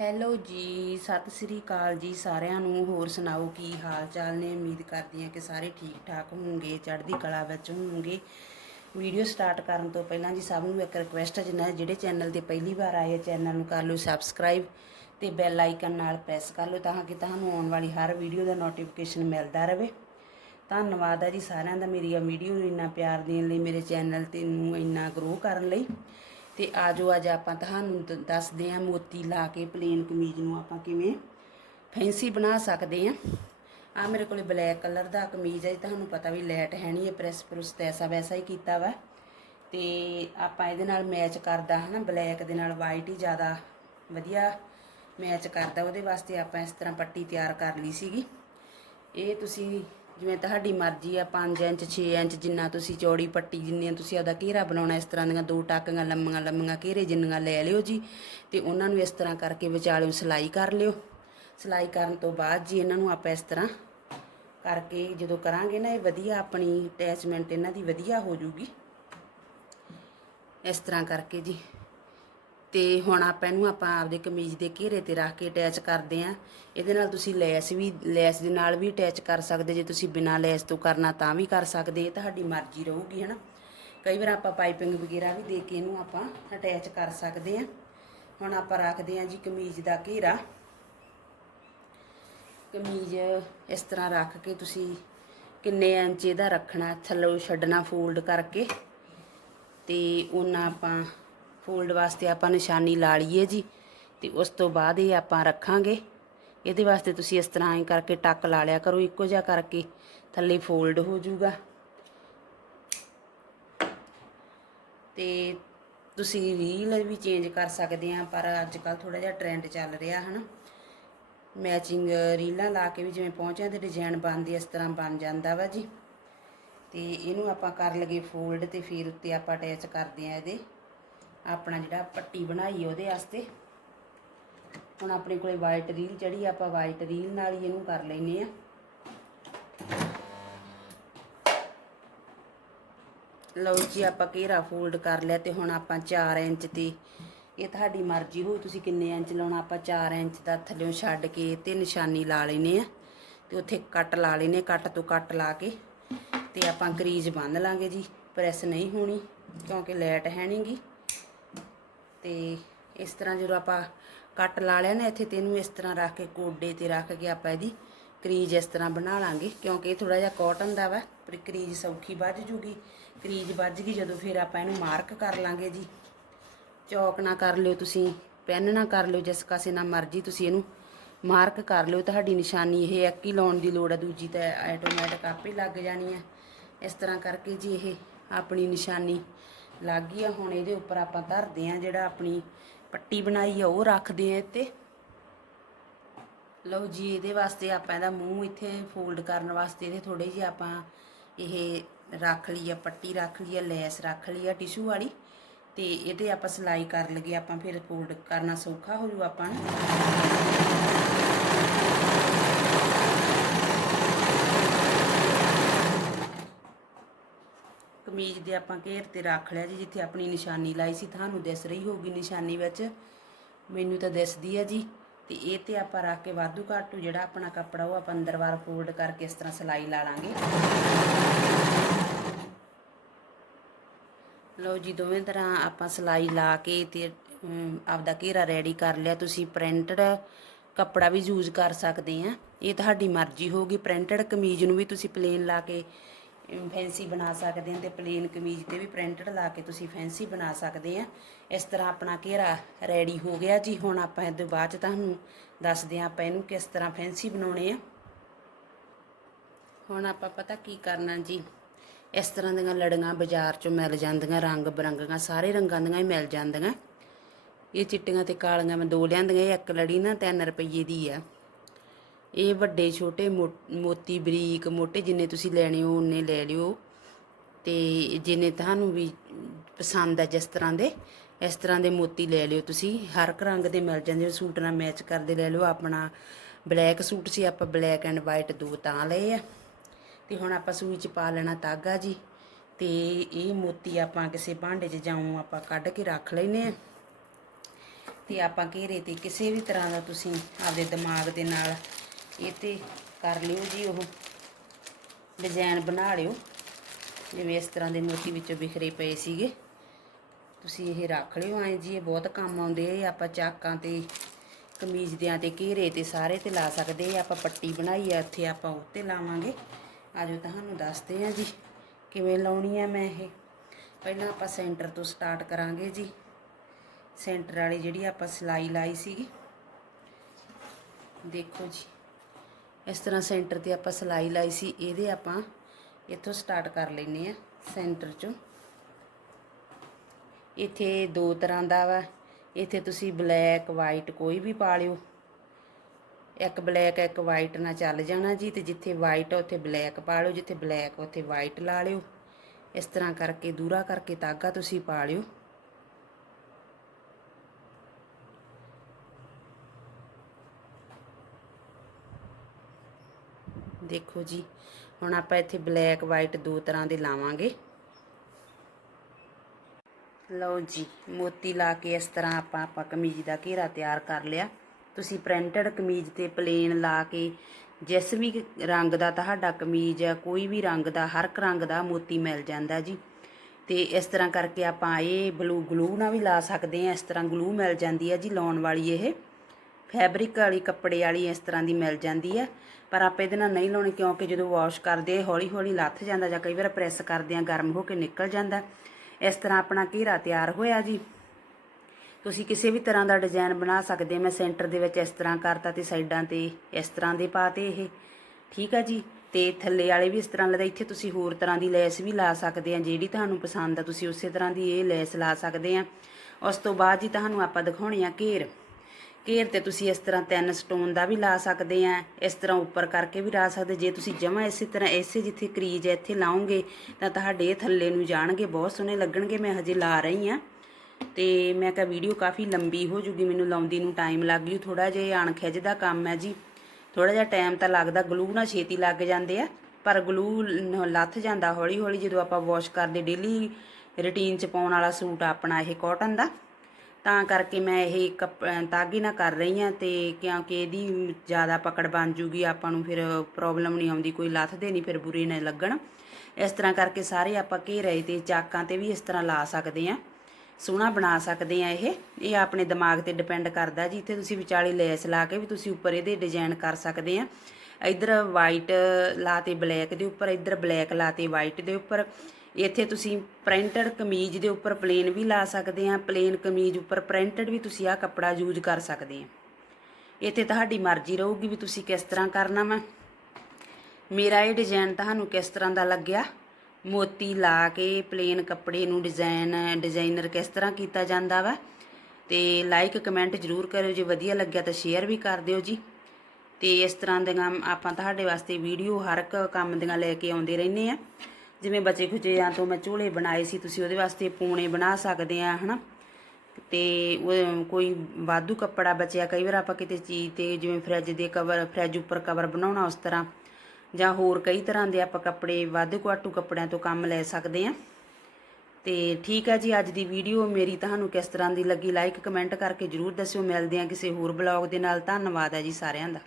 Hello ਜੀ, ਸਤਿ ਸ੍ਰੀ ਅਕਾਲ ਜੀ ਸਾਰਿਆਂ ਨੂੰ। ਹੋਰ ਸੁਣਾਓ, ਕੀ ਹਾਲ ਚਾਲ ਨੇ? ਉਮੀਦ ਕਰਦੀ ਹਾਂ ਕਿ ਸਾਰੇ ਠੀਕ ਠਾਕ ਹੋਵੋਗੇ ਚੜ੍ਹਦੀ ਕਲਾ ਵਿੱਚ ਹੋਵੋਗੇ ਵੀਡੀਓ ਸਟਾਰਟ ਕਰਨ ਤੋਂ ਪਹਿਲਾਂ ਜੀ ਸਭ ਨੂੰ ਇੱਕ ਰਿਕੁਐਸਟ ਹੈ, ਜਿਨ੍ਹਾਂ ਜਿਹੜੇ ਚੈਨਲ ਤੇ ਪਹਿਲੀ ਵਾਰ ਆਏ ਆ, ਚੈਨਲ ਨੂੰ ਕਰ ਲਓ ਸਬਸਕ੍ਰਾਈਬ ਤੇ ਬੈਲ ਆਈਕਨ ਨਾਲ ਪ੍ਰੈਸ ਕਰ ਲਓ, ਤਾਂ ਕਿ ਤੁਹਾਨੂੰ ਆਉਣ ਵਾਲੀ ਹਰ ਵੀਡੀਓ ਦਾ ਨੋਟੀਫਿਕੇਸ਼ਨ ਮਿਲਦਾ ਰਹੇ। ਧੰਨਵਾਦ ਹੈ ਜੀ ਸਾਰਿਆਂ ਦਾ। ਮੇਰੀ ਆ ਵੀਡੀਓ ਨੂੰ ਇੰਨਾ ਪਿਆਰ ਦੇਣ ਲਈ, ਮੇਰੇ ਚੈਨਲ ਤੇ ਨੂੰ ਇੰਨਾ ਗਰੋ ਕਰਨ ਲਈ। ਤੇ ਆਜੋ ਅੱਜ ਆਪਾਂ ਤੁਹਾਨੂੰ ਦ- ਦੱਸਦੇ ਹਾਂ ਮੋਤੀ ਲਾ ਕੇ ਪਲੇਨ ਕਮੀਜ਼ ਨੂੰ ਆਪਾਂ ਕਿਵੇਂ ਫੈਂਸੀ ਬਣਾ ਸਕਦੇ ਹਾਂ। ਆ ਮੇਰੇ ਕੋਲੇ ਬਲੈਕ ਕਲਰ ਦਾ ਕਮੀਜ਼ ਹੈ ਜੀ, ਤੁਹਾਨੂੰ ਪਤਾ ਵੀ ਲੈਟ ਹੈ ਨਹੀਂ ਇਹ ਪ੍ਰੈਸ ਪ੍ਰੁਸ ਤੇ ਐਸਾ ਵੈਸਾ ਹੀ ਕੀਤਾ ਵਾ। ਤੇ ਆਪਾਂ ਇਹਦੇ ਨਾਲ ਮੈਚ ਕਰਦਾ ਹਨਾ ਬਲੈਕ ਦੇ ਨਾਲ ਵਾਈਟ ਹੀ ਜ਼ਿਆਦਾ ਵਧੀਆ ਮੈਚ ਕਰਦਾ ਉਹਦੇ ਵਾਸਤੇ ਆਪਾਂ ਇਸ ਤਰ੍ਹਾਂ ਪੱਟੀ ਤਿਆਰ ਕਰ ਲਈ ਸੀਗੀ। ਇਹ ਤੁਸੀਂ ਜਿਵੇਂ ਤੁਹਾਡੀ ਮਰਜ਼ੀ ਆ 5 ਇੰਚ 6 ਇੰਚ ਜਿੰਨਾ ਤੁਸੀਂ ਚੌੜੀ ਪੱਟੀ ਜਿੰਨੀਆਂ ਤੁਸੀਂ ਆਪਦਾ ਘੇਰਾ ਬਣਾਉਣਾ, ਇਸ ਤਰ੍ਹਾਂ ਦੀਆਂ ਦੋ ਟਾਕੀਆਂ ਲੰਮੀਆਂ ਲੰਮੀਆਂ ਘੇਰੇ ਜਿੰਨੀਆਂ ਲੈ ਲਿਓ ਜੀ, ਤੇ ਉਹਨਾਂ ਨੂੰ ਇਸ ਤਰ੍ਹਾਂ ਕਰਕੇ ਵਿਚਾਲਿਓ ਸਿਲਾਈ ਕਰ ਲਿਓ। ਸਿਲਾਈ ਕਰਨ ਤੋਂ ਬਾਅਦ ਜੀ ਇਹਨਾਂ ਨੂੰ ਆਪਾਂ ਇਸ ਤਰ੍ਹਾਂ ਕਰਕੇ ਜਦੋਂ ਕਰਾਂਗੇ ਨਾ, ਇਹ ਵਧੀਆ ਆਪਣੀ ਅਟੈਚਮੈਂਟ ਇਹਨਾਂ ਦੀ ਵਧੀਆ ਹੋ ਜੂਗੀ। ਇਸ ਤਰ੍ਹਾਂ ਕਰਕੇ ਜੀ। ਤੇ ਹੁਣ ਆਪਾਂ ਇਹਨੂੰ ਆਪਾਂ ਆਪਦੇ ਕਮੀਜ਼ ਦੇ ਘੇਰੇ ਤੇ ਰੱਖ ਕੇ ਅਟੈਚ ਕਰਦੇ ਆਂ ਇਹਦੇ ਨਾਲ ਤੁਸੀਂ ਲੈਸ ਵੀ, ਲੈਸ ਦੇ ਨਾਲ ਵੀ ਅਟੈਚ ਕਰ ਸਕਦੇ। ਜੇ ਤੁਸੀਂ ਬਿਨਾਂ ਲੈਸ ਤੋਂ ਕਰਨਾ ਤਾਂ ਵੀ ਕਰ ਸਕਦੇ। ਇਹ ਤੁਹਾਡੀ ਮਰਜ਼ੀ ਰਹੂਗੀ, ਹਨਾ? ਕਈ ਵਾਰ ਆਪਾਂ ਪਾਈਪਿੰਗ ਵਗੈਰਾ ਵੀ ਦੇ ਕੇ ਇਹਨੂੰ ਆਪਾਂ ਅਟੈਚ ਕਰ ਸਕਦੇ ਆਂ ਹੁਣ ਆਪਾਂ ਰੱਖਦੇ ਆਂ ਜੀ ਕਮੀਜ਼ ਦਾ ਘੇਰਾ। ਕਮੀਜ਼ ਇਸ ਤਰ੍ਹਾਂ ਰੱਖ ਕੇ ਤੁਸੀਂ ਕਿੰਨੇ ਇੰਚ ਇਹਦਾ ਰੱਖਣਾ, ਥੱਲੋਂ ਛੱਡਣਾ ਫੋਲਡ ਕਰਕੇ। ਤੇ ਉਹਨਾਂ ਆਪਾਂ ਫੋਲਡ ਵਾਸਤੇ ਆਪਾਂ ਨਿਸ਼ਾਨੀ ਲਾ ਲਈਏ ਜੀ, ਤੇ ਉਸ ਤੋਂ ਬਾਅਦ ਇਹ ਆਪਾਂ ਰੱਖਾਂਗੇ। ਇਹਦੇ ਵਾਸਤੇ ਤੁਸੀਂ ਇਸ ਤਰ੍ਹਾਂ ਐਂ ਕਰਕੇ ਟੱਕ ਲਾ ਲਿਆ ਕਰੋ, ਇੱਕੋ ਜਿਹਾ ਕਰਕੇ ਥੱਲੇ ਫੋਲਡ ਹੋ ਜਾਊਗਾ। ਤੇ ਤੁਸੀਂ ਰੀਲ ਵੀ ਚੇਂਜ ਕਰ ਸਕਦੇ ਆ, ਪਰ ਅੱਜ ਕੱਲ ਥੋੜਾ ਜਿਹਾ ਟ੍ਰੈਂਡ ਚੱਲ ਰਿਹਾ, ਹਨ। ਮੈਚਿੰਗ ਰੀਲਾਂ ਲਾ ਕੇ ਵੀ ਜਿਵੇਂ ਪਹੁੰਚਿਆ ਦੇ ਡਿਜ਼ਾਈਨ ਬਣਦੀ ਇਸ ਤਰ੍ਹਾਂ ਬਣ ਜਾਂਦਾ ਵਾ ਜੀ। ਤੇ ਇਹਨੂੰ ਆਪਾਂ ਕਰ ਲਗੇ ਫੋਲਡ ਤੇ ਫਿਰ ਉੱਤੇ ਆਪਾਂ ਅਟੈਚ ਕਰਦੇ ਆ ਇਹਦੇ। ਆਪਣਾ ਜਿਹੜਾ ਪੱਟੀ ਬਣਾਈ ਉਹਦੇ ਵਾਸਤੇ। ਹੁਣ ਆਪਣੇ ਕੋਲੇ ਵਾਈਟ ਰੀਲ ਚੜੀ ਆਪਾਂ ਵਾਈਟ ਰੀਲ ਨਾਲ ਹੀ ਇਹਨੂੰ ਕਰ ਲੈਨੇ ਆ। ਲਓ ਜੀ, ਆਪਾਂ ਘੇਰਾ ਫੋਲਡ ਕਰ ਲਿਆ ਤੇ ਹੁਣ ਆਪਾਂ 4 ਇੰਚ ਤੇ, ਇਹ ਤੁਹਾਡੀ ਮਰਜ਼ੀ ਹੋਊ, ਤੁਸੀਂ ਕਿੰਨੇ ਇੰਚ ਲਾਉਣਾ, ਆਪਾਂ 4 ਇੰਚ ਦਾ ਥੱਲੇੋਂ ਛੱਡ ਕੇ ਤੇ ਨਿਸ਼ਾਨੀ ਲਾ ਲੈਨੇ ਆ। ਤੇ ਉੱਥੇ ਕੱਟ ਲਾ ਲੈਨੇ ਕੱਟ ਤੋਂ ਕੱਟ ਲਾ ਕੇ। ਤੇ ਆਪਾਂ ਕਰੀਜ਼ ਬੰਨ ਲਾਂਗੇ ਜੀ, ਪ੍ਰੈਸ ਨਹੀਂ ਹੋਣੀ, ਕਿਉਂਕਿ ਲੈਟ ਹੈ ਨਹੀਂਗੀ ਤੇ ਇਸ ਤਰ੍ਹਾਂ ਜਦੋਂ ਆਪਾਂ ਕੱਟ ਲਾ ਲਿਆ ਨਾ ਇੱਥੇ, ਤੇ ਇਹਨੂੰ ਇਸ ਤਰ੍ਹਾਂ ਰੱਖ ਕੇ ਕੋਡੇ ਤੇ ਰੱਖ ਕੇ ਆਪਾਂ ਇਹਦੀ ਕਰੀਜ ਇਸ ਤਰ੍ਹਾਂ ਬਣਾ ਲਾਂਗੇ, ਕਿਉਂਕਿ ਇਹ ਥੋੜਾ ਜਿਹਾ ਕਾਟਨ ਦਾ ਵਾ, ਪਰ ਕਰੀਜ ਸੌਖੀ ਵੱਜ ਜੂਗੀ। ਕਰੀਜ ਵੱਜ ਗਈ ਜਦੋਂ ਫਿਰ ਆਪਾਂ ਇਹਨੂੰ ਮਾਰਕ ਕਰ ਲਾਂਗੇ ਜੀ। ਚੌਕ ਨਾ ਕਰ ਲਿਓ ਤੁਸੀਂ ਪੈਨ ਨਾ ਕਰ ਲਿਓ, ਜਿਸ ਕਾਸੇ ਨਾਲ ਮਰਜ਼ੀ ਤੁਸੀਂ ਇਹਨੂੰ ਮਾਰਕ ਕਰ ਲਿਓ। ਤੁਹਾਡੀ ਨਿਸ਼ਾਨੀ ਇਹ ਇੱਕ ਹੀ ਲਾਉਣ ਦੀ ਲੋੜ ਹੈ ਦੂਜੀ ਤਾਂ ਆਟੋਮੈਟਿਕ ਆਪੇ ਲੱਗ ਜਾਣੀ ਹੈ ਇਸ ਤਰ੍ਹਾਂ ਕਰਕੇ ਜੀ ਇਹ ਆਪਣੀ ਨਿਸ਼ਾਨੀ ਲੱਗ ਗਈ ਆ, ਹੁਣ ਇਹਦੇ ਉੱਪਰ ਆਪਾਂ ਧਰਦੇ ਆ ਜਿਹੜਾ ਆਪਣੀ ਪੱਟੀ ਬਣਾਈ ਆ, ਉਹ ਰੱਖਦੇ ਆ ਇੱਥੇ। ਲਓ ਜੀ, ਇਹਦੇ ਵਾਸਤੇ ਆਪਾਂ ਇਹਦਾ ਮੂੰਹ ਇੱਥੇ ਫੋਲਡ ਕਰਨ ਵਾਸਤੇ ਇਹਦੇ ਥੋੜੇ ਜਿਹੇ ਆਪਾਂ ਇਹ ਰੱਖ ਲਈ ਆ, ਪੱਟੀ ਰੱਖ ਲਈ ਆ, ਲੈਸ ਰੱਖ ਲਈ ਆ ਟਿਸ਼ੂ ਵਾਲੀ। ਤੇ ਇਹਦੇ ਆਪਾਂ ਸਿਲਾਈ ਕਰ ਲਈਏ, ਆਪਾਂ ਫਿਰ ਫੋਲਡ ਕਰਨਾ ਸੌਖਾ ਹੋ ਜੂ ਆਪਾਂ ਨੂੰ। ਕਮੀਜ਼ ਦੇ ਆਪਾਂ ਘੇਰ ਤੇ ਰੱਖ ਲਿਆ ਜੀ, ਜਿੱਥੇ ਆਪਣੀ ਨਿਸ਼ਾਨੀ ਲਾਈ ਸੀ, ਤੁਹਾਨੂੰ ਦਿਸ ਰਹੀ ਹੋਊਗੀ ਨਿਸ਼ਾਨੀ ਵਿੱਚ। ਮੈਨੂੰ ਤਾਂ ਦਿਸਦੀ ਆ ਜੀ। ਤੇ ਇਹ ਤੇ ਆਪਾਂ ਰੱਖ ਕੇ ਵਾਧੂ ਘਾਟੂ, ਜਿਹੜਾ ਆਪਣਾ ਕੱਪੜਾ ਉਹ ਆਪਾਂ ਅੰਦਰ ਵਾਰ ਫੋਲਡ ਕਰਕੇ ਇਸ ਤਰ੍ਹਾਂ ਸਿਲਾਈ ਲਾ ਲਾਂਗੇ। ਲਓ ਜੀ, ਦੋਵੇਂ ਤਰ੍ਹਾਂ ਆਪਾਂ ਸਿਲਾਈ ਲਾ ਕੇ ਤੇ ਆਪਦਾ ਘੇਰਾ ਰੈਡੀ ਕਰ ਲਿਆ। ਤੁਸੀਂ ਪ੍ਰਿੰਟਡ ਕੱਪੜਾ ਵੀ ਯੂਜ਼ ਕਰ ਸਕਦੇ ਆ। ਇਹ ਤੁਹਾਡੀ ਮਰਜ਼ੀ ਹੋਊਗੀ। ਪ੍ਰਿੰਟਡ ਕਮੀਜ਼ ਨੂੰ ਵੀ ਤੁਸੀਂ ਪਲੇਨ ਲਾ ਕੇ ਫੈਂਸੀ ਬਣਾ ਸਕਦੇ ਹਾਂ ਤੇ ਪਲੇਨ ਕਮੀਜ਼ ਤੇ ਵੀ ਪ੍ਰਿੰਟਡ ਲਾ ਕੇ ਤੁਸੀਂ ਫੈਂਸੀ ਬਣਾ ਸਕਦੇ ਆ ਇਸ ਤਰ੍ਹਾਂ ਆਪਣਾ ਘੇਰਾ ਰੈਡੀ ਹੋ ਗਿਆ ਜੀ। ਹੁਣ ਆਪਾਂ ਇਹਦੇ ਬਾਅਦ ਚ ਤੁਹਾਨੂੰ ਦੱਸਦੇ ਆ ਆਪਾਂ ਇਹਨੂੰ ਕਿਸ ਤਰ੍ਹਾਂ ਫੈਂਸੀ ਬਣਾਉਣੇ ਆ। ਹੁਣ ਆਪਾਂ ਪਤਾ ਕੀ ਕਰਨਾ ਜੀ? ਇਸ ਤਰ੍ਹਾਂ ਦੀਆਂ ਲੜੀਆਂ ਬਾਜ਼ਾਰ ਚੋਂ ਮਿਲ ਜਾਂਦੀਆਂ, ਰੰਗ ਬਰੰਗੀਆਂ, ਸਾਰੇ ਰੰਗਾਂ ਦੀਆਂ ਹੀ ਮਿਲ ਜਾਂਦੀਆਂ। ਇਹ ਚਿੱਟੀਆਂ ਤੇ ਕਾਲੀਆਂ ਮੈਂ ਦੋ ਲਿਆਂਦੀਆਂ, ਇੱਕ ਲੜੀ ਨਾ 3 ਰੁਪਏ ਦੀ ਆ। ਇਹ ਵੱਡੇ, ਛੋਟੇ, ਮੋ- ਮੋਤੀ ਬਰੀਕ, ਮੋਟੇ ਜਿੰਨੇ ਤੁਸੀਂ ਲੈਣੇ ਹੋ ਉਨੇ ਲੈ ਲਿਓ। ਤੇ ਜਿੰਨੇ ਤੁਹਾਨੂੰ ਵੀ ਪਸੰਦ ਆ ਜਿਸ ਤਰ੍ਹਾਂ ਦੇ, ਇਸ ਤਰ੍ਹਾਂ ਦੇ ਮੋਤੀ ਲੈ ਲਿਓ ਤੁਸੀਂ। ਹਰ ਇੱਕ ਰੰਗ ਦੇ ਮਿਲ ਜਾਂਦੇ ਸੂਟ ਨਾਲ ਮੈਚ ਕਰਦੇ ਲੈ ਲਿਓ। ਆਪਣਾ ਬਲੈਕ ਸੂਟ ਸੀ, ਆਪਾਂ ਬਲੈਕ ਐਂਡ ਵਾਈਟ ਦੋ ਤਾਂ ਲਏ ਆ। ਤੇ ਹੁਣ ਆਪਾਂ ਸੂਈ ਚ ਪਾ ਲੈਣਾ ਤਾਗਾ ਜੀ। ਤੇ ਇਹ ਮੋਤੀ ਆਪਾਂ ਕਿਸੇ ਭਾਂਡੇ 'ਚ ਜਾਉਂ ਆਪਾਂ ਕੱਢ ਕੇ ਰੱਖ ਲੈਨੇ ਆ। ਤੇ ਆਪਾਂ ਘੇਰੇ ਤੇ ਕਿਸੇ ਵੀ ਤਰ੍ਹਾਂ ਦਾ ਤੁਸੀਂ ਆਪਦੇ ਦਿਮਾਗ ਦੇ ਨਾਲ ਇਹ ਤੇ ਕਰ ਲਿਓ ਜੀ ਉਹ। ਡਿਜ਼ਾਈਨ ਬਣਾ ਲਿਓ। ਜਿਵੇਂ ਇਸ ਤਰ੍ਹਾਂ ਦੇ ਮੋਤੀ ਵਿੱਚੋਂ ਬਿਖਰੇ ਪਏ ਸੀਗੇ। ਤੁਸੀਂ ਇਹ ਰੱਖ ਲਿਓ ਐਂ ਜੀ, ਇਹ ਬਹੁਤ ਕੰਮ ਆਉਂਦੇ ਆ। ਆਪਾਂ ਚਾਕਾਂ ਤੇ ਕਮੀਜ਼ ਦਿਆਂ ਤੇ, ਘੇਰੇ ਤੇ ਸਾਰੇ ਤੇ ਲਾ ਸਕਦੇ ਆ। ਆਪਾਂ ਪੱਟੀ ਬਣਾਈ ਆ, ਇੱਥੇ ਆਪਾਂ ਉੱਤੇ ਲਾਵਾਂਗੇ। ਆਜੋ ਤੁਹਾਨੂੰ ਦੱਸਦੇ ਆ ਜੀ, ਕਿਵੇਂ ਲਾਉਣੀ ਆ ਮੈਂ ਇਹ। ਪਹਿਲਾਂ ਆਪਾਂ ਸੈਂਟਰ ਤੋਂ ਸਟਾਰਟ ਕਰਾਂਗੇ ਜੀ। ਸੈਂਟਰ ਵਾਲੀ ਜਿਹੜੀ ਆਪਾਂ ਸਿਲਾਈ ਲਾਈ ਸੀਗੀ। ਦੇਖੋ ਜੀ। ਇਸ ਤਰ੍ਹਾਂ ਸੈਂਟਰ ਤੇ ਆਪਾਂ ਸਿਲਾਈ ਲਾਈ ਸੀ, ਇਹਦੇ ਆਪਾਂ ਇੱਥੋਂ ਸਟਾਰਟ ਕਰ ਲੈਨੇ ਆ ਸੈਂਟਰ ਚੋਂ। ਇੱਥੇ ਦੋ ਤਰ੍ਹਾਂ ਦਾ ਵਾ, ਇੱਥੇ ਤੁਸੀਂ ਬਲੈਕ ਵਾਈਟ ਕੋਈ ਵੀ ਪਾ ਲਿਓ। ਇੱਕ ਬਲੈਕ ਇੱਕ ਵਾਈਟ ਨਾਲ ਚੱਲ ਜਾਣਾ ਜੀ, ਤੇ ਜਿੱਥੇ ਵਾਈਟ ਆ ਉੱਥੇ ਬਲੈਕ ਪਾ ਲਿਓ, ਜਿੱਥੇ ਬਲੈਕ ਉੱਥੇ ਵਾਈਟ ਲਾ ਲਿਓ। ਇਸ ਤਰ੍ਹਾਂ ਕਰਕੇ, ਦੂਰਾ ਕਰਕੇ ਤਾਗਾ ਤੁਸੀਂ ਪਾ ਲਿਓ। ਦੇਖੋ ਜੀ, ਹੁਣ ਆਪਾਂ ਇੱਥੇ ਬਲੈਕ ਵਾਈਟ ਦੋ ਤਰ੍ਹਾਂ ਦੇ ਲਾਵਾਂਗੇ। ਲਓ ਜੀ, ਮੋਤੀ ਲਾ ਕੇ ਇਸ ਤਰ੍ਹਾਂ ਆਪਾਂ ਆਪਾਂ ਕਮੀਜ਼ ਦਾ ਘੇਰਾ ਤਿਆਰ ਕਰ ਲਿਆ। ਤੁਸੀਂ ਪ੍ਰਿੰਟਡ ਕਮੀਜ਼ ਤੇ ਪਲੇਨ ਲਾ ਕੇ ਜਿਸ ਵੀ ਰੰਗ ਦਾ ਤੁਹਾਡਾ ਕਮੀਜ਼ ਹੈ, ਕੋਈ ਵੀ ਰੰਗ ਦਾ, ਹਰ ਇੱਕ ਰੰਗ ਦਾ ਮੋਤੀ ਮਿਲ ਜਾਂਦਾ ਜੀ। ਤੇ ਇਸ ਤਰ੍ਹਾਂ ਕਰਕੇ ਆਪਾਂ ਇਹ ਬਲੂ ਗਲੂ ਨਾਲ ਵੀ ਲਾ ਸਕਦੇ ਆ ਇਸ ਤਰ੍ਹਾਂ ਗਲੂ ਮਿਲ ਜਾਂਦੀ ਹੈ ਜੀ ਲਾਉਣ ਵਾਲੀ ਇਹ। ਫੈਬਰਿਕ ਵਾਲੀ, ਕੱਪੜੇ ਵਾਲੀ ਇਸ ਤਰ੍ਹਾਂ ਦੀ ਮਿਲ ਜਾਂਦੀ ਹੈ। ਪਰ ਆਪਾਂ ਇਹਦੇ ਨਾਲ ਨਹੀਂ ਲਾਉਣੀ ਕਿਉਂਕਿ ਜਦੋਂ ਵਾਸ਼ ਕਰਦੇ ਹੌਲੀ ਹੌਲੀ ਲੱਥ ਜਾਂਦਾ ਜਾਂ ਕਈ ਵਾਰ ਪ੍ਰੈਸ ਕਰਦੇ ਆ ਗਰਮ ਹੋ ਕੇ ਨਿਕਲ ਜਾਂਦਾ। ਇਸ ਤਰ੍ਹਾਂ ਆਪਣਾ ਘੇਰਾ ਤਿਆਰ ਹੋਇਆ ਜੀ। ਤੁਸੀਂ ਕਿਸੇ ਵੀ ਤਰ੍ਹਾਂ ਦਾ ਡਿਜ਼ਾਈਨ ਬਣਾ ਸਕਦੇ ਮੈਂ ਸੈਂਟਰ ਦੇ ਵਿੱਚ ਇਸ ਤਰ੍ਹਾਂ ਕਰਤਾ ਤੇ ਸਾਈਡਾਂ ਤੇ ਇਸ ਤਰ੍ਹਾਂ ਦੇ ਪਾਤੇ ਇਹ। ਠੀਕ ਆ ਜੀ? ਤੇ ਥੱਲੇ ਵਾਲੇ ਵੀ ਇਸ ਤਰ੍ਹਾਂ ਲੱਗਦਾ ਇੱਥੇ ਤੁਸੀਂ ਹੋਰ ਤਰ੍ਹਾਂ ਦੀ ਲੈਸ ਵੀ ਲਾ ਸਕਦੇ ਆ ਜਿਹੜੀ ਤੁਹਾਨੂੰ ਪਸੰਦ ਆ, ਤੁਸੀਂ ਉਸੇ ਤਰ੍ਹਾਂ ਦੀ ਇਹ ਲੈਸ ਲਾ ਸਕਦੇ ਆ ਉਸ ਤੋਂ ਬਾਅਦ ਜੀ ਤੁਹਾਨੂੰ ਆਪਾਂ ਦਿਖਾਉਣੀ ਆ ਘੇਰ। ਘੇਰ ਤੇ ਤੁਸੀਂ ਇਸ ਤਰ੍ਹਾਂ ਤਿੰਨ ਸਟੋਨ ਦਾ ਵੀ ਲਾ ਸਕਦੇ ਆ। ਇਸ ਤਰ੍ਹਾਂ ਉੱਪਰ ਕਰਕੇ ਵੀ ਲਾ ਸਕਦੇ। ਜੇ ਤੁਸੀਂ ਜਮਾ ਇਸੇ ਤਰ੍ਹਾਂ, ਇਸੇ ਜਿੱਥੇ ਕਰੀਜ ਹੈ, ਇੱਥੇ ਲਾਉਂਗੇ ਤਾਂ ਤੁਹਾਡੇ ਥੱਲੇ ਨੂੰ ਜਾਣਗੇ, ਬਹੁਤ ਸੋਹਣੇ ਲੱਗਣਗੇ। ਮੈਂ ਹਜੇ ਲਾ ਰਹੀ ਆ ਤੇ ਮੈਂ ਕਿਹਾ ਵੀਡੀਓ ਕਾਫੀ ਲੰਬੀ ਹੋ ਜੂਗੀ, ਮੈਨੂੰ ਲਾਉਂਦੀ ਨੂੰ ਟਾਈਮ ਲੱਗ ਜੂ। ਥੋੜਾ ਜਿਹਾ ਅਣਖਿੱਚ ਦਾ ਕੰਮ ਹੈ ਜੀ। ਥੋੜਾ ਜਿਹਾ ਟਾਈਮ ਤਾਂ ਲੱਗਦਾ ਗਲੂ ਨਾਲ ਛੇਤੀ ਲੱਗ ਜਾਂਦੇ ਆ। ਪਰ ਗਲੂ ਲੱਥ ਜਾਂਦਾ ਹੌਲੀ ਹੌਲੀ ਜਦੋਂ ਆਪਾਂ ਵਾਸ਼ ਕਰਦੇ ਡੇਲੀ ਰੁਟੀਨ ਚ ਪਾਉਣ ਵਾਲਾ ਸੂਟ ਆਪਣਾ, ਇਹ ਕਾਟਨ ਦਾ। ਤਾਂ ਕਰਕੇ ਮੈਂ ਇਹ ਕੱਪ- ਤਾਗੇ ਨਾਲ ਕਰ ਰਹੀ ਹਾਂ ਤੇ ਕਿਉਂਕਿ ਇਹਦੀ ਜ਼ਿਆਦਾ ਪਕੜ ਬਣ ਜੂਗੀ, ਆਪਾਂ ਨੂੰ ਫਿਰ ਪ੍ਰੋਬਲਮ ਨਹੀਂ ਆਉਂਦੀ, ਕੋਈ ਲੱਥਦੇ ਨਹੀਂ ਫਿਰ ਬੁਰੇ ਨਾ ਲੱਗਣ। ਇਸ ਤਰ੍ਹਾਂ ਕਰਕੇ ਸਾਰੇ ਆਪਾਂ ਘੇਰੇ ਤੇ ਚਾਕਾਂ ਤੇ ਵੀ ਇਸ ਤਰ੍ਹਾਂ ਲਾ ਸਕਦੇ ਆ ਸੋਹਣਾ ਬਣਾ ਸਕਦੇ ਆ ਇਹ। ਇਹ ਆਪਣੇ ਦਿਮਾਗ ਤੇ ਡਿਪੈਂਡ ਕਰਦਾ ਜੀ। ਇੱਥੇ ਤੁਸੀਂ ਵਿਚਾਲੇ ਲੈਸ ਲਾ ਕੇ ਵੀ ਤੁਸੀਂ ਉੱਪਰ ਇਹਦੇ ਡਿਜ਼ਾਈਨ ਕਰ ਸਕਦੇ ਆ ਇੱਧਰ ਵਾਈਟ ਲਾਤੇ ਬਲੈਕ ਦੇ ਉੱਪਰ, ਇੱਧਰ ਬਲੈਕ ਲਾਤੇ ਵਾਈਟ ਦੇ ਉੱਪਰ। ਇੱਥੇ ਤੁਸੀਂ ਪ੍ਰਿੰਟਡ ਕਮੀਜ਼ ਦੇ ਉੱਪਰ ਪਲੇਨ ਵੀ ਲਾ ਸਕਦੇ ਆ ਪਲੇਨ ਕਮੀਜ਼ ਉੱਪਰ ਪ੍ਰਿੰਟਡ ਵੀ ਤੁਸੀਂ ਆਹ ਕੱਪੜਾ ਯੂਜ਼ ਕਰ ਸਕਦੇ ਆ ਇੱਥੇ ਤੁਹਾਡੀ ਮਰਜ਼ੀ ਰਹੂਗੀ ਵੀ ਤੁਸੀਂ ਕਿਸ ਤਰ੍ਹਾਂ ਕਰਨਾ ਵਾ। ਮੇਰਾ ਇਹ ਡਿਜ਼ਾਈਨ ਤੁਹਾਨੂੰ ਕਿਸ ਤਰ੍ਹਾਂ ਦਾ ਲੱਗਿਆ? ਮੋਤੀ ਲਾ ਕੇ ਪਲੇਨ ਕੱਪੜੇ ਨੂੰ ਡਿਜ਼ਾਈਨ ਡਿਜ਼ਾਈਨਰ ਕਿਸ ਤਰ੍ਹਾਂ ਕੀਤਾ ਜਾਂਦਾ ਵਾ। ਤੇ ਲਾਈਕ ਕਮੈਂਟ ਜ਼ਰੂਰ ਕਰਿਓ, ਜੇ ਵਧੀਆ ਲੱਗਿਆ ਤਾਂ ਸ਼ੇਅਰ ਵੀ ਕਰ ਦਿਓ ਜੀ। ਤੇ ਇਸ ਤਰ੍ਹਾਂ ਦੀਆਂ ਆਪਾਂ ਤੁਹਾਡੇ ਵਾਸਤੇ ਵੀਡੀਓ ਹਰ ਇੱਕ ਕੰਮ ਦੀਆਂ ਲੈ ਕੇ ਆਉਂਦੇ ਰਹਿੰਦੇ ਆ ਜਿਵੇਂ ਬਚੇ ਖੁਚਿਆਂ ਤੋਂ ਮੈਂ ਝੋਲੇ ਬਣਾਏ ਸੀ, ਤੁਸੀਂ ਉਹਦੇ ਵਾਸਤੇ ਪੂਣੇ ਬਣਾ ਸਕਦੇ ਆ, ਹਨਾ? ਤੇ ਉਹ ਕੋਈ ਵਾਧੂ ਕੱਪੜਾ ਬਚਿਆ, ਕਈ ਵਾਰ ਆਪਾਂ ਕਿਤੇ ਚੀਜ਼ ਤੇ ਜਿਵੇਂ ਫਰਿੱਜ ਦੇ ਕਵਰ, ਫਰਿੱਜ ਉੱਪਰ ਕਵਰ ਬਣਾਉਣਾ ਉਸ ਤਰ੍ਹਾਂ, ਜਾਂ ਹੋਰ ਕਈ ਤਰ੍ਹਾਂ ਦੇ ਆਪਾਂ ਕੱਪੜੇ ਵਾਧੂ ਕੁਆਟੂ ਕੱਪੜਿਆਂ ਤੋਂ ਕੰਮ ਲੈ ਸਕਦੇ ਆ। ਤੇ ਠੀਕ ਹੈ ਜੀ, ਅੱਜ ਦੀ ਵੀਡੀਓ ਮੇਰੀ ਤੁਹਾਨੂੰ ਕਿਸ ਤਰ੍ਹਾਂ ਦੀ ਲੱਗੀ ਲਾਈਕ ਕਮੈਂਟ ਕਰਕੇ ਜਰੂਰ ਦੱਸਿਓ। ਮਿਲਦੇ ਆ ਕਿਸੇ ਹੋਰ ਬਲੌਗ ਦੇ ਨਾਲ। ਧੰਨਵਾਦ ਹੈ ਜੀ ਸਾਰਿਆਂ ਦਾ।